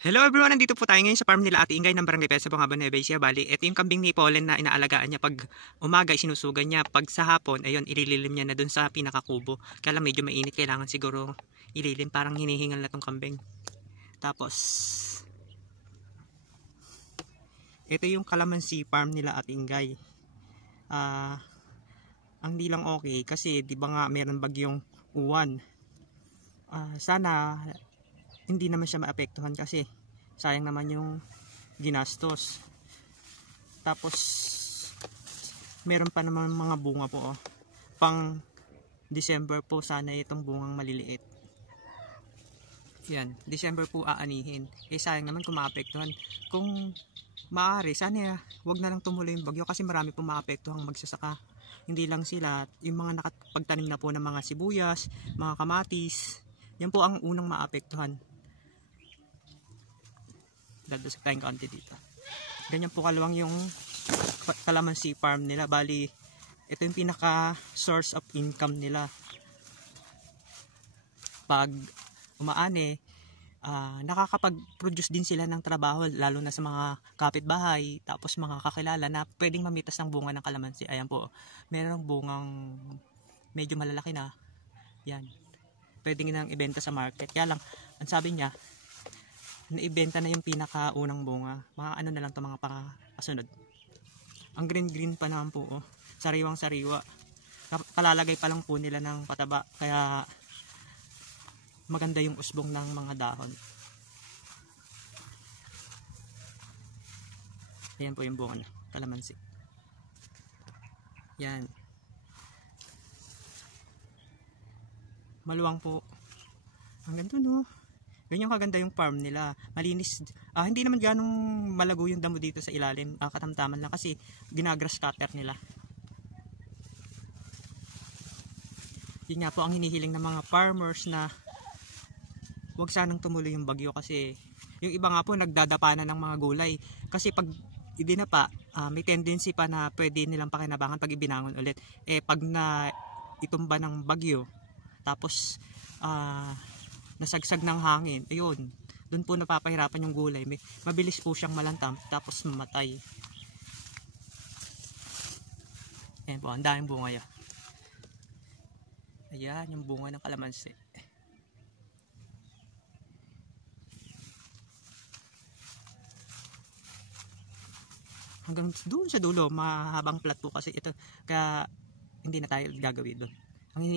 Hello everyone, nandito po tayo ngayon sa farm nila Ate Ingay ng Barangay Pesa, Bungabon, Nueva Ecija. Bali, ito yung kambing ni Pollen na inaalagaan niya. Pag umaga, isinusugan niya. Pag sa hapon, ayun, ilililim niya na dun sa pinakakubo. Kaya lang medyo mainit, kailangan siguro ililim. Parang hinihingal na tong kambing. Tapos, ito yung calamansi farm nila Ate Ingay. Ang di lang okay, kasi di ba nga meron bagyong uwan. Sana hindi naman siya maapektuhan kasi sayang naman yung ginastos. Tapos meron pa naman mga bunga po, pang December po sana itong bungang maliliit. Yan, December po aanihin. Sayang naman kung maapektuhan. Kung maaari, sana wag na lang tumuloy yung bagyo kasi marami po maapektuhang magsasaka. Hindi lang sila, yung mga nakapagtanim na po ng mga sibuyas, mga kamatis, yan po ang unang maapektuhan. Dadasag tayong kaunti dito. Ganyan po kaluwang yung calamansi farm nila. Bali, ito yung pinaka source of income nila. Pag umaani, nakakapag-produce din sila ng trabaho, lalo na sa mga kapitbahay, tapos mga kakilala na pwedeng mamitas ng bunga ng calamansi. Ayan po, merong bungang medyo malalaki na. Yan, pwedeng nang ibenta sa market. Kaya lang, ang sabi niya, naibenta na yung pinakaunang bunga. Mga ano na lang to, mga pangkasunod. Ang green pa naman po, sariwang sariwa. Kalalagay pa lang po nila ng pataba, kaya maganda yung usbong ng mga dahon. Ayan po yung bunga na kalamansi. Yan, maluwang po. Ang ganda, no? Ganyan kaganda yung farm nila. Malinis. Hindi naman ganong malago yung damo dito sa ilalim. Katamtaman lang kasi ginagrass cutter nila. Yun nga po ang hinihiling ng mga farmers na huwag sanang tumuloy yung bagyo kasi yung iba nga po nagdadapa na ng mga gulay. Kasi pag idinapa, may tendency pa na pwede nilang pakinabangan pag ibinangon ulit. Pag na itumba ng bagyo, tapos nasagsag ng hangin, ayun, doon po napapahirapan yung gulay. Mabilis po siyang malantam, tapos mamatay. Ayan po, ang daming bunga yan. Ayan, yung bunga ng kalamansi. Hanggang doon sa dulo, mahabang plat po kasi ito, kaya hindi na tayo gagawin doon. Ang